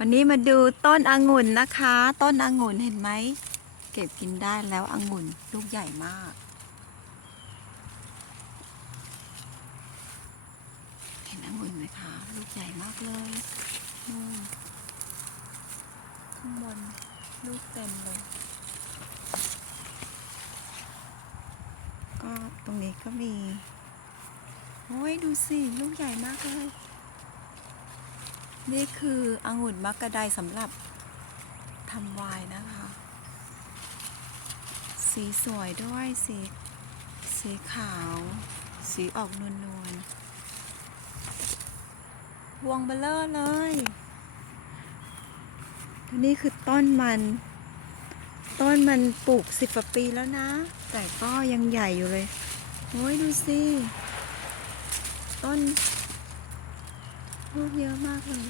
วันนี้มาดูต้นองุ่นนะคะ ต้นองุ่นเห็นไหม เก็บกินได้แล้วองุ่นลูกใหญ่มาก เห็นองุ่นไหมคะ ลูกใหญ่มากเลยนู่นข้างบนลูกเต็มเลย ก็ตรงนี้ก็มี โอ้ยดูสิ ลูกใหญ่มากเลย นี่คือองุ่นมักกะไดสำหรับทำวน์นะคะ สีสวยด้วยสีสีขาว สีออกนวลนวลๆพวงเบลเลอร์เลยนี่คือต้นมัน ต้นมันปลูกสิบกว่าปีแล้วนะ แต่ก็ยังใหญ่อยู่เลย โอ้ยดูสิ ต้น รูปเยอะมากเลย